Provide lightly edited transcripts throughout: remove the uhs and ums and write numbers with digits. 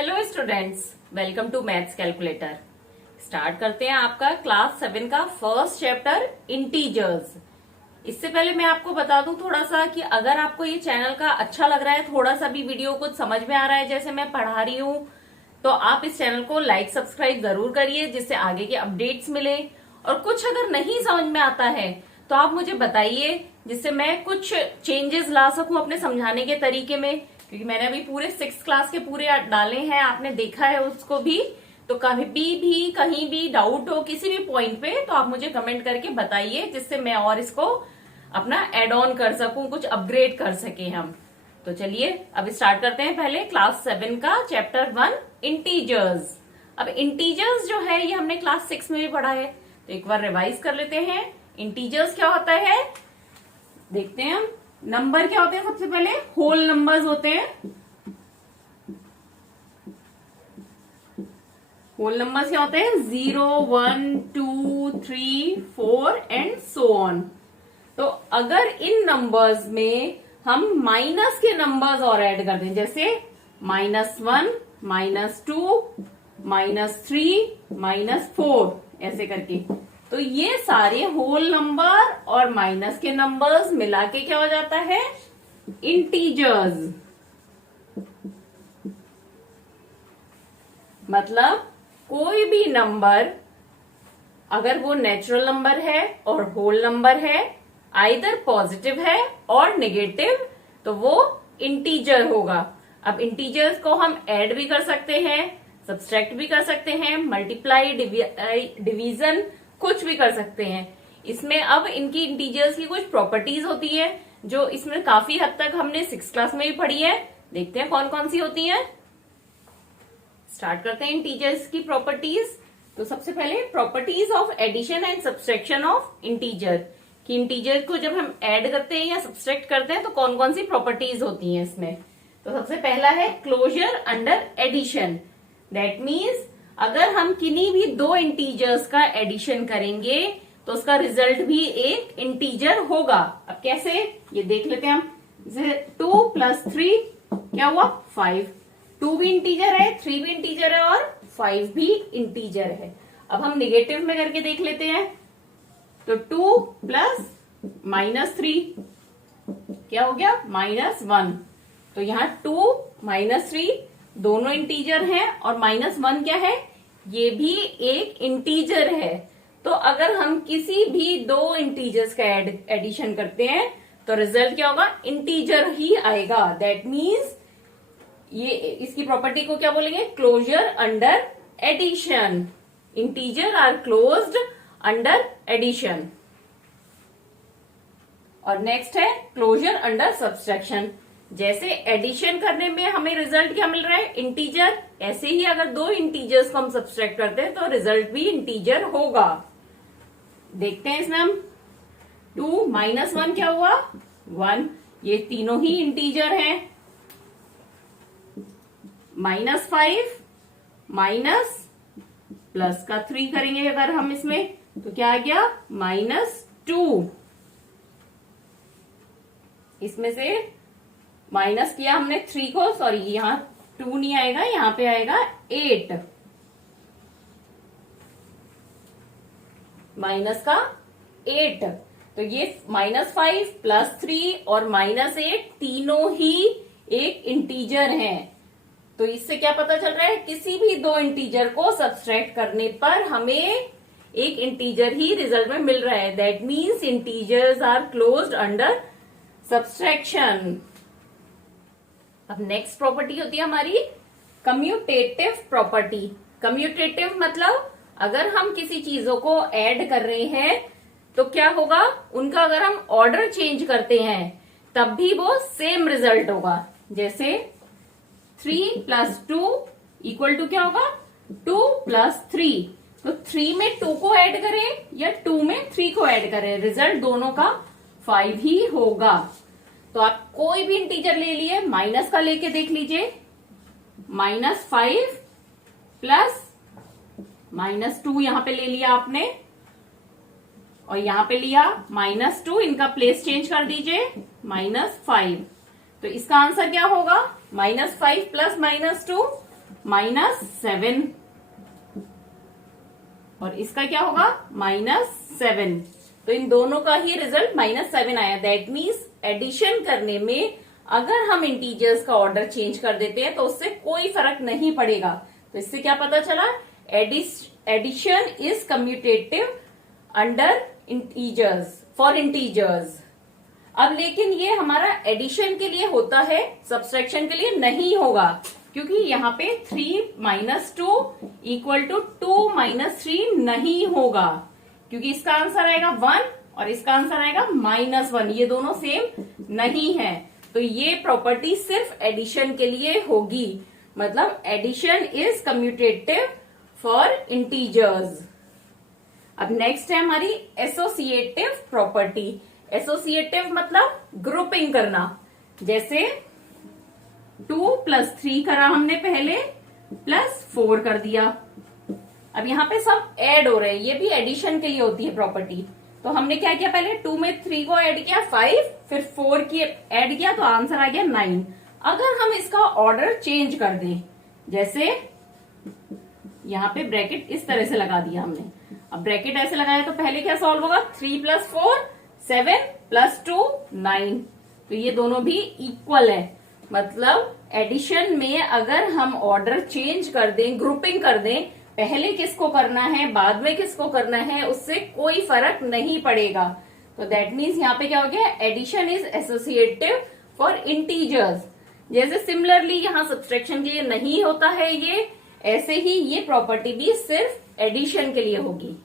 Hello students, welcome to maths calculator. Start करते हैं आपका क्लास 7 का फर्स्ट चैप्टर इंटीजर्स। इससे पहले मैं आपको बता दूं थोड़ा सा कि अगर आपको ये चैनल का अच्छा लग रहा है, थोड़ा सा भी वीडियो कुछ समझ में आ रहा है जैसे मैं पढ़ा रही हूँ, तो आप इस चैनल को लाइक सब्सक्राइब जरूर करिए जिससे आगे के अपडेट्स मिले। और कुछ अगर नहीं समझ में आता है तो आप मुझे बताइए जिससे मैं कुछ चेंजेस ला सकूं अपने समझाने के तरीके में, क्योंकि मैंने अभी पूरे 6th क्लास के पूरे डाले हैं, आपने देखा है उसको भी। तो कभी भी कहीं भी डाउट हो किसी भी पॉइंट पे तो आप मुझे कमेंट करके बताइए जिससे मैं और इसको अपना एड ऑन कर सकूं, कुछ अपग्रेड कर सके हम। तो चलिए अब स्टार्ट करते हैं पहले क्लास 7 का चैप्टर 1 इंटीजर्स। अब इंटीजर्स जो है ये हमने क्लास 6 में भी पढ़ा है, तो एक बार रिवाइज कर लेते हैं। इंटीजर्स क्या होता है देखते हैं हम। नंबर क्या होते हैं, सबसे पहले होल नंबर्स होते हैं। होल नंबर्स क्या होते हैं? 0, 1, 2, 3, 4 एंड सो ऑन। तो अगर इन नंबर्स में हम माइनस के नंबर्स और ऐड कर दें, जैसे -1, -2, -3, -4 ऐसे करके, तो ये सारे होल नंबर और माइनस के नंबर्स मिला के क्या हो जाता है? इंटीजर्स। मतलब कोई भी नंबर अगर वो नेचुरल नंबर है और होल नंबर है, आइदर पॉजिटिव है और नेगेटिव, तो वो इंटीजर होगा। अब इंटीजर्स को हम ऐड भी कर सकते हैं, सब्सट्रैक्ट भी कर सकते हैं, मल्टीप्लाई, डिवीजन, कुछ भी कर सकते हैं। इसमें अब इनकी इंटीजर्स की कुछ प्रॉपर्टीज होती है जो इसमें काफी हद तक हमने 6th क्लास में भी पढ़ी है। देखते हैं कौन कौन सी होती हैं। स्टार्ट करते हैं इंटीजर्स की प्रॉपर्टीज। तो सबसे पहले properties of addition and subtraction of integer, कि इंटीजर को जब हम ऐड करते हैं या सब्सट्रैक्ट करते हैं तो कौन कौन सी प्रॉपर्टीज होती हैं इसमें। तो सबसे पहला है closure under addition. That means अगर हम किन्हीं भी दो इंटीजर्स का एडिशन करेंगे तो उसका रिजल्ट भी एक इंटीजर होगा। अब कैसे ये देख लेते हैं हम। जैसे 2 + 3 क्या हुआ? 5। 2 भी इंटीजर है, 3 भी इंटीजर है और 5 भी इंटीजर है। अब हम निगेटिव में करके देख लेते हैं। तो 2 + -3 क्या हो गया? -1। तो यहाँ 2 -3 दोनों इंटीजर हैं और -1 क्या है? ये भी एक इंटीजर है। तो अगर हम किसी भी दो इंटीजर्स का एडिशन करते हैं तो रिजल्ट क्या होगा? इंटीजर ही आएगा। दैट मीन्स ये इसकी प्रॉपर्टी को क्या बोलेंगे? Closure under addition. Integer are closed under addition. और नेक्स्ट है क्लोजर अंडर सब्सट्रैक्शन। जैसे एडिशन करने में हमें रिजल्ट क्या मिल रहा है? इंटीजर। ऐसे ही अगर दो इंटीजर्स को हम सब्सट्रैक्ट करते हैं तो रिजल्ट भी इंटीजर होगा। देखते हैं इसमें हम। 2 - 1 क्या हुआ? 1। ये तीनों ही इंटीजर हैं। -5 माइनस प्लस का 3 करेंगे अगर हम इसमें तो क्या आ गया? -2। इसमें से माइनस किया हमने 3 को, सॉरी यहाँ 2 नहीं आएगा, यहाँ पे आएगा 8। माइनस का 8। तो ये -5 + 3 और -8 तीनों ही एक इंटीजर हैं। तो इससे क्या पता चल रहा है? किसी भी दो इंटीजर को सब्सट्रैक्ट करने पर हमें एक इंटीजर ही रिजल्ट में मिल रहा है। That means integers are closed under subtraction. अब नेक्स्ट प्रॉपर्टी होती है हमारी कम्यूटेटिव प्रॉपर्टी। कम्यूटेटिव मतलब अगर हम किसी चीजों को ऐड कर रहे हैं तो क्या होगा? उनका अगर हम ऑर्डर चेंज करते हैं तब भी वो सेम रिजल्ट होगा। जैसे 3 + 2 = क्या होगा? 2 + 3। तो 3 में 2 को ऐड करें या 2 में 3 को ऐड करें, रिजल्ट दोनों का 5 ही होगा। तो आप कोई भी इंटीजर ले लिए, माइनस का लेके देख लीजिए। -5 + -2 यहां पे ले लिया आपने और यहां पे लिया -2, इनका प्लेस चेंज कर दीजिए, -5। तो इसका आंसर क्या होगा? -5 + -2 -7 और इसका क्या होगा -7। तो इन दोनों का ही रिजल्ट -7 आया। दैट मीन्स एडिशन करने में अगर हम इंटीजर्स का ऑर्डर चेंज कर देते हैं तो उससे कोई फर्क नहीं पड़ेगा। तो इससे क्या पता चला, addition is commutative under integers, for integers. अब लेकिन ये हमारा एडिशन के लिए होता है, सब्सट्रैक्शन के लिए नहीं होगा, क्योंकि यहाँ पे 3 - 2 = 2 - 3 नहीं होगा, क्योंकि इसका आंसर आएगा 1 और इसका आंसर आएगा -1। ये दोनों सेम नहीं है। तो ये प्रॉपर्टी सिर्फ एडिशन के लिए होगी, मतलब addition is commutative for integers. अब नेक्स्ट है हमारी एसोसिएटिव प्रॉपर्टी। एसोसिएटिव मतलब ग्रुपिंग करना। जैसे 2 + 3 करा हमने पहले, +4 कर दिया। अब यहाँ पे सब ऐड हो रहे हैं, ये भी एडिशन के लिए होती है प्रॉपर्टी। तो हमने क्या किया, पहले 2 में 3 को ऐड किया 5, फिर 4 की ऐड किया तो आंसर आ गया 9। अगर हम इसका ऑर्डर चेंज कर दें, जैसे यहाँ पे ब्रैकेट इस तरह से लगा दिया हमने। अब ब्रैकेट ऐसे लगाया तो पहले क्या सॉल्व होगा, 3 + 4 7 + 2 9। तो ये दोनों भी इक्वल है। मतलब एडिशन में अगर हम ऑर्डर चेंज कर दें, ग्रुपिंग कर दें, पहले किसको करना है बाद में किसको करना है, उससे कोई फर्क नहीं पड़ेगा। तो दैट मीन्स यहाँ पे क्या हो गया, addition is associative for integers. जैसे सिमिलरली यहाँ सब्सट्रैक्शन के लिए नहीं होता है ये, ऐसे ही ये प्रॉपर्टी भी सिर्फ एडिशन के लिए होगी।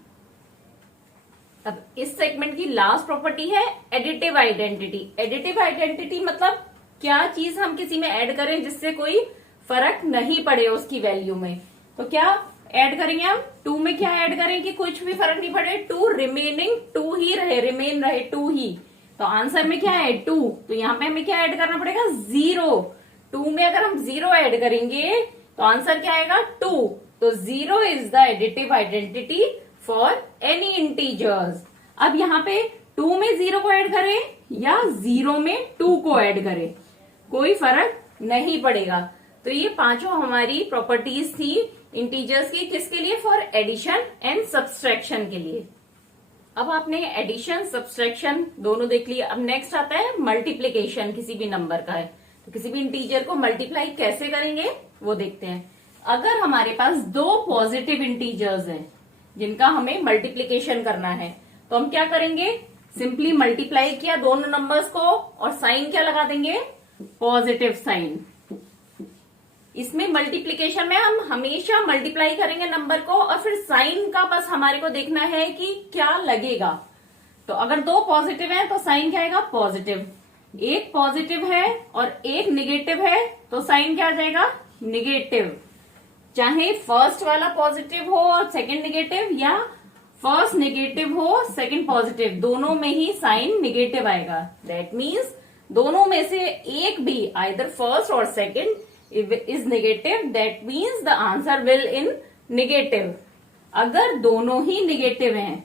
अब इस सेगमेंट की लास्ट प्रॉपर्टी है एडिटिव आइडेंटिटी। एडिटिव आइडेंटिटी मतलब क्या चीज हम किसी में ऐड करें जिससे कोई फर्क नहीं पड़े उसकी वैल्यू में। तो क्या ऐड करेंगे हम, 2 में क्या ऐड करें कि कुछ भी फर्क नहीं पड़े, 2 रिमेनिंग 2 ही रहे, रिमेन रहे 2 ही। तो आंसर में क्या है 2। तो यहाँ पे हमें क्या ऐड करना पड़ेगा, 0। 2 में अगर हम 0 ऐड करेंगे तो आंसर क्या आएगा 2। तो 0 is the additive identity for any integers. अब यहाँ पे 2 में 0 को ऐड करें या 0 में 2 को ऐड करें, कोई फर्क नहीं पड़ेगा। तो ये पांचों हमारी प्रॉपर्टीज थी इंटीजर्स की, किसके लिए, फॉर एडिशन एंड सब्सट्रैक्शन के लिए। अब आपने एडिशन सब्सट्रैक्शन दोनों देख लिया। अब नेक्स्ट आता है मल्टीप्लीकेशन, किसी भी नंबर का है तो किसी भी इंटीजर को मल्टीप्लाई कैसे करेंगे वो देखते हैं। अगर हमारे पास 2 पॉजिटिव इंटीजर्स हैं जिनका हमें मल्टीप्लीकेशन करना है तो हम क्या करेंगे, सिंपली मल्टीप्लाई किया दोनों नंबर्स को और साइन क्या लगा देंगे, पॉजिटिव साइन। इसमें मल्टीप्लीकेशन में हम हमेशा मल्टीप्लाई करेंगे नंबर को और फिर साइन का बस हमारे को देखना है कि क्या लगेगा। तो अगर 2 पॉजिटिव है तो साइन क्या आएगा, पॉजिटिव। एक पॉजिटिव है और एक निगेटिव है तो साइन क्या आ जाएगा, निगेटिव। चाहे फर्स्ट वाला पॉजिटिव हो और सेकंड निगेटिव, या फर्स्ट निगेटिव हो सेकंड पॉजिटिव, दोनों में ही साइन निगेटिव आएगा। दैट मीन्स दोनों में से एक भी, आइदर फर्स्ट और second is negative, that means the answer will in negative. अगर दोनों ही नेगेटिव हैं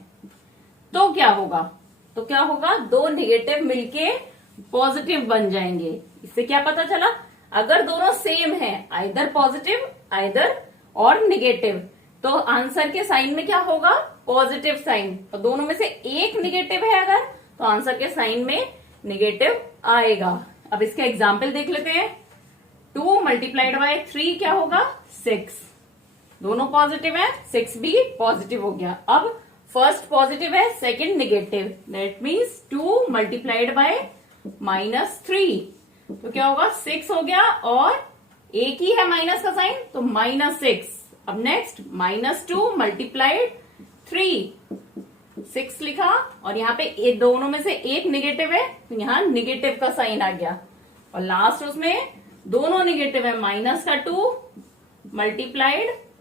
तो क्या होगा, तो क्या होगा, 2 नेगेटिव मिलके पॉजिटिव बन जाएंगे। इससे क्या पता चला, अगर दोनों सेम है, आइदर पॉजिटिव आइदर और नेगेटिव, तो आंसर के साइन में क्या होगा, पॉजिटिव साइन। और दोनों में से एक नेगेटिव है अगर, तो आंसर के साइन में नेगेटिव आएगा। अब इसका एग्जाम्पल देख लेते हैं। 2 × 3 क्या होगा, 6। दोनों पॉजिटिव है, 6 भी पॉजिटिव हो गया। अब फर्स्ट पॉजिटिव है, सेकंड नेगेटिव, दैट मीन्स 2 × -3 तो क्या होगा, 6 हो गया और एक ही है माइनस का साइन तो -6। अब नेक्स्ट -2 × 3, 6 लिखा और यहाँ पे दोनों में से एक नेगेटिव है तो यहाँ नेगेटिव का साइन आ गया। और लास्ट उसमें दोनों नेगेटिव है, -2 ×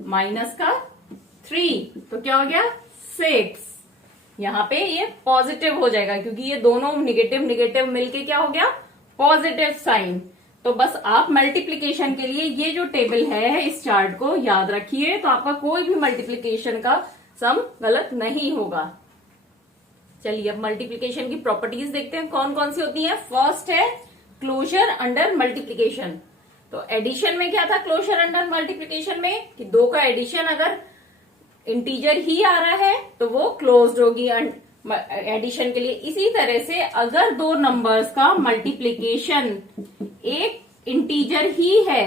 -3 तो क्या हो गया, 6। यहाँ पे ये पॉजिटिव हो जाएगा क्योंकि ये दोनों नेगेटिव नेगेटिव मिलके क्या हो गया, पॉजिटिव साइन। तो बस आप मल्टीप्लीकेशन के लिए ये जो टेबल है इस चार्ट को याद रखिए, तो आपका कोई भी मल्टीप्लीकेशन का सम गलत नहीं होगा। चलिए अब मल्टीप्लीकेशन की प्रॉपर्टीज देखते हैं कौन कौन सी होती हैं। फर्स्ट है क्लोजर अंडर मल्टीप्लीकेशन। तो एडिशन में क्या था क्लोजर अंडर मल्टीप्लीकेशन में कि दो का एडिशन अगर इंटीजर ही आ रहा है तो वो क्लोज्ड होगी एडिशन के लिए। इसी तरह से अगर दो नंबर्स का मल्टीप्लीकेशन एक इंटीजर ही है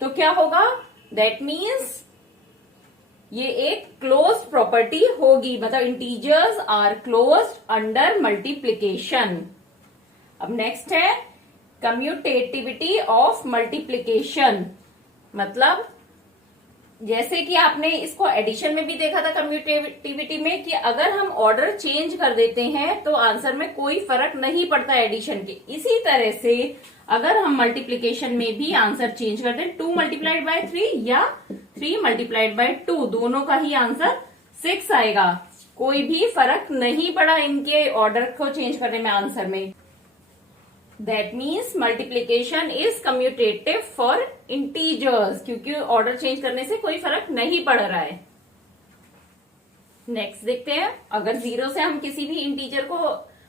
तो क्या होगा, दैट मीन्स ये एक क्लोज्ड प्रॉपर्टी होगी, मतलब integers are closed under multiplication. अब नेक्स्ट है कम्यूटेटिविटी ऑफ मल्टीप्लीकेशन, मतलब जैसे कि आपने इसको एडिशन में भी देखा था कम्यूटेटिविटी में कि अगर हम ऑर्डर चेंज कर देते हैं तो आंसर में कोई फर्क नहीं पड़ता एडिशन के। इसी तरह से अगर हम मल्टीप्लीकेशन में भी आंसर चेंज कर दें 2 मल्टीप्लाइड बाय 3 या 3 मल्टीप्लाइड बाय 2, दोनों का ही आंसर 6 आएगा। कोई भी फर्क नहीं पड़ा इनके ऑर्डर को चेंज करने में आंसर में। That means multiplication is commutative for integers, क्योंकि ऑर्डर चेंज करने से कोई फर्क नहीं पड़ रहा है। नेक्स्ट देखते हैं, अगर 0 से हम किसी भी इंटीजर को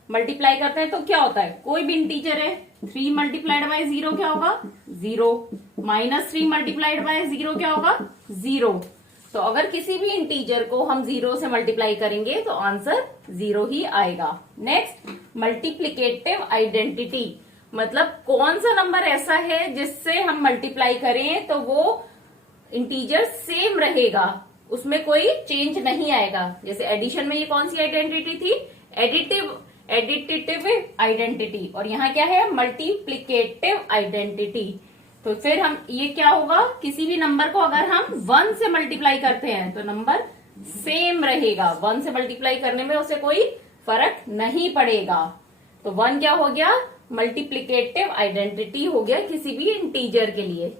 मल्टीप्लाई करते हैं तो क्या होता है, कोई भी इंटीजर है 3 मल्टीप्लाइड बाय 0 क्या होगा 0, -3 मल्टीप्लाइड बाय 0 क्या होगा 0। तो अगर किसी भी इंटीजर को हम 0 से मल्टीप्लाई करेंगे तो आंसर 0 ही आएगा। नेक्स्ट मल्टीप्लिकेटिव आइडेंटिटी, मतलब कौन सा नंबर ऐसा है जिससे हम मल्टीप्लाई करें तो वो इंटीजर सेम रहेगा, उसमें कोई चेंज नहीं आएगा। जैसे एडिशन में ये कौन सी आइडेंटिटी थी, एडिटिव आइडेंटिटी, और यहाँ क्या है मल्टीप्लिकेटिव आइडेंटिटी। तो फिर हम ये क्या होगा, किसी भी नंबर को अगर हम 1 से मल्टीप्लाई करते हैं तो नंबर सेम रहेगा, 1 से मल्टीप्लाई करने में उसे कोई फर्क नहीं पड़ेगा। तो 1 क्या हो गया, मल्टीप्लिकेटिव आइडेंटिटी हो गया किसी भी इंटीजर के लिए।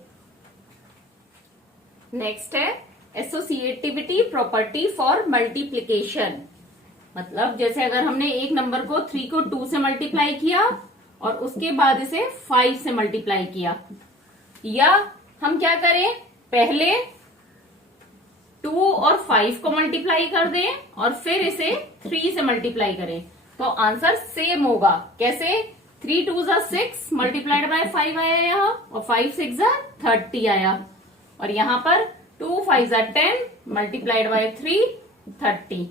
नेक्स्ट है एसोसिएटिविटी प्रॉपर्टी फॉर मल्टीप्लिकेशन, मतलब जैसे अगर हमने एक नंबर को 3 को 2 से मल्टीप्लाई किया और उसके बाद इसे 5 से मल्टीप्लाई किया, या हम क्या करें पहले 2 और 5 को मल्टीप्लाई कर दें और फिर इसे 3 से मल्टीप्लाई करें तो आंसर सेम होगा। कैसे, 3 2 6 मल्टीप्लाइड बाय 5 आया यहाँ, और 5 6 30 आया, और यहाँ पर 2 5 10 मल्टीप्लाइड बाय 3 30।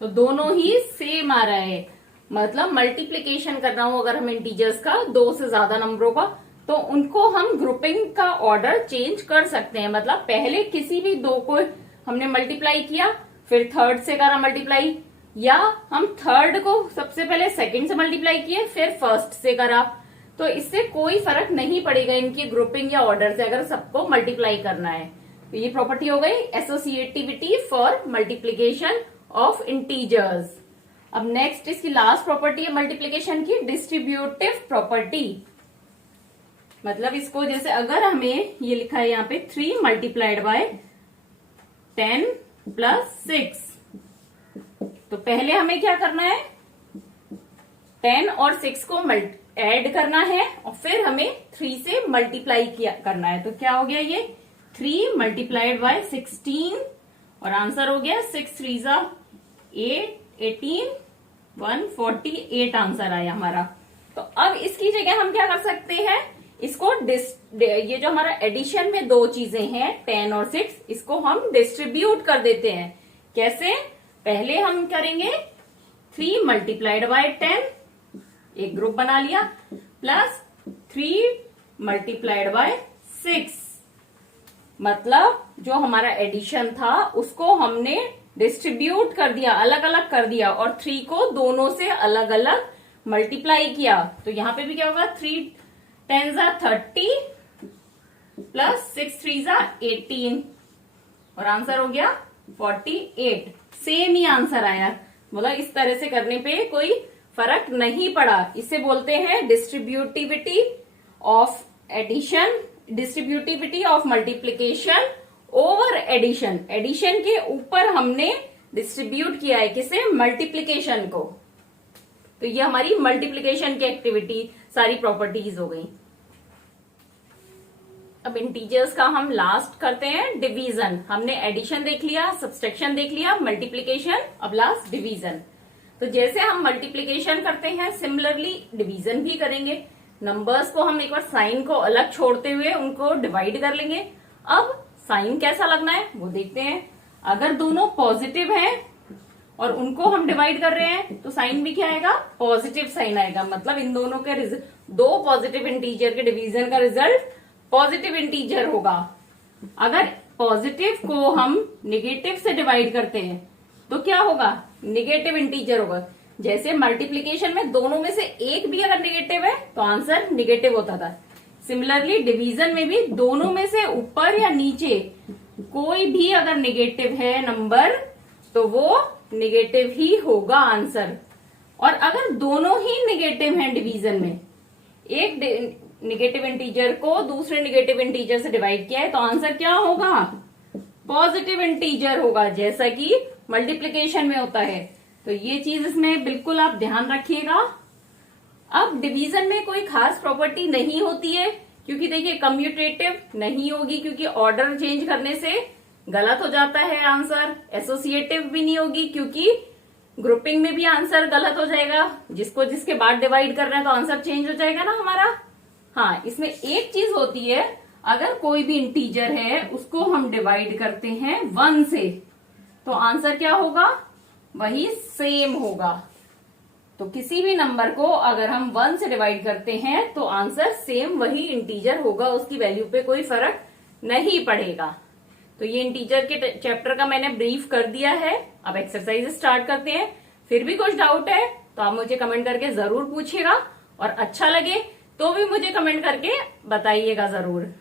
तो दोनों ही सेम आ रहा है, मतलब मल्टीप्लीकेशन करना हो अगर हम इंटीजर्स का 2 से ज्यादा नंबरों का तो उनको हम ग्रुपिंग का ऑर्डर चेंज कर सकते हैं। मतलब पहले किसी भी 2 को हमने मल्टीप्लाई किया, फिर थर्ड से करा मल्टीप्लाई, या हम थर्ड को सबसे पहले सेकंड से मल्टीप्लाई किए फिर फर्स्ट से करा, तो इससे कोई फर्क नहीं पड़ेगा इनकी ग्रुपिंग या ऑर्डर से अगर सबको मल्टीप्लाई करना है। तो ये प्रॉपर्टी हो गई associativity for multiplication of integers. अब नेक्स्ट इसकी लास्ट प्रॉपर्टी है मल्टीप्लीकेशन की, डिस्ट्रीब्यूटिव प्रॉपर्टी। मतलब इसको जैसे अगर हमें ये लिखा है यहाँ पे 3 मल्टीप्लाइड बाय 10 प्लस 6, तो पहले हमें क्या करना है 10 और 6 को ऐड करना है और फिर हमें 3 से मल्टीप्लाई करना है। तो क्या हो गया ये 3 मल्टीप्लाइड बाय 16 और आंसर हो गया 6 3 8 18 148 आंसर आया हमारा। तो अब इसकी जगह हम क्या कर सकते हैं, इसको ये जो हमारा एडिशन में 2 चीजें हैं 10 और 6, इसको हम डिस्ट्रीब्यूट कर देते हैं। कैसे, पहले हम करेंगे 3 मल्टीप्लाइड बाय 10, एक ग्रुप बना लिया, प्लस 3 मल्टीप्लाइड बाय 6, मतलब जो हमारा एडिशन था उसको हमने डिस्ट्रीब्यूट कर दिया, अलग अलग कर दिया, और 3 को दोनों से अलग अलग मल्टीप्लाई किया। तो यहां पे भी क्या होगा 3 10 30 प्लस 6 3 18 और आंसर हो गया 48। सेम ही आंसर आया, मतलब इस तरह से करने पे कोई फर्क नहीं पड़ा। इसे बोलते हैं distributivity of addition, distributivity of multiplication over addition. Addition के ऊपर हमने डिस्ट्रीब्यूट किया है किसे, मल्टीप्लीकेशन को। तो ये हमारी मल्टीप्लीकेशन की एक्टिविटी सारी प्रॉपर्टीज हो गई। अब इंटीजर्स का हम लास्ट करते हैं डिवीजन। हमने एडिशन देख लिया, सब्सट्रैक्शन देख लिया, मल्टीप्लीकेशन, अब लास्ट डिवीजन। तो जैसे हम मल्टीप्लीकेशन करते हैं सिमिलरली डिवीजन भी करेंगे। नंबर्स को हम एक बार साइन को अलग छोड़ते हुए उनको डिवाइड कर लेंगे। अब साइन कैसा लगना है वो देखते हैं। अगर दोनों पॉजिटिव हैं और उनको हम डिवाइड कर रहे हैं तो साइन भी क्या आएगा, पॉजिटिव साइन आएगा। मतलब इन दोनों के दो पॉजिटिव इंटीजर के डिवीजन का रिजल्ट पॉजिटिव इंटीजर होगा। अगर पॉजिटिव को हम निगेटिव से डिवाइड करते हैं तो क्या होगा, निगेटिव इंटीजर होगा। जैसे मल्टीप्लीकेशन में दोनों में से एक भी अगर निगेटिव है तो आंसर निगेटिव होता था। सिमिलरली डिवीजन में भी दोनों में से ऊपर या नीचे कोई भी अगर निगेटिव है नंबर तो वो निगेटिव ही होगा आंसर। और अगर दोनों ही निगेटिव हैं डिवीजन में, एक निगेटिव इंटीजर को दूसरे निगेटिव इंटीजर से डिवाइड किया है तो आंसर क्या होगा, पॉजिटिव इंटीजर होगा, जैसा कि मल्टीप्लीकेशन में होता है। तो ये चीज इसमें बिल्कुल आप ध्यान रखिएगा। अब डिवीजन में कोई खास प्रॉपर्टी नहीं होती है, क्योंकि देखिए कम्यूटेटिव नहीं होगी क्योंकि ऑर्डर चेंज करने से गलत हो जाता है आंसर। एसोसिएटिव भी नहीं होगी क्योंकि ग्रुपिंग में भी आंसर गलत हो जाएगा, जिसको जिसके बाद डिवाइड कर रहे हैं तो आंसर चेंज हो जाएगा ना हमारा। हाँ, इसमें एक चीज होती है, अगर कोई भी इंटीजर है उसको हम डिवाइड करते हैं 1 से तो आंसर क्या होगा, वही सेम होगा। तो किसी भी नंबर को अगर हम 1 से डिवाइड करते हैं तो आंसर सेम वही इंटीजर होगा, उसकी वैल्यू पे कोई फर्क नहीं पड़ेगा। तो ये इंटीजर के चैप्टर का मैंने ब्रीफ कर दिया है। अब एक्सरसाइज स्टार्ट करते हैं। फिर भी कुछ डाउट है तो आप मुझे कमेंट करके जरूर पूछिएगा, और अच्छा लगे तो भी मुझे कमेंट करके बताइएगा जरूर।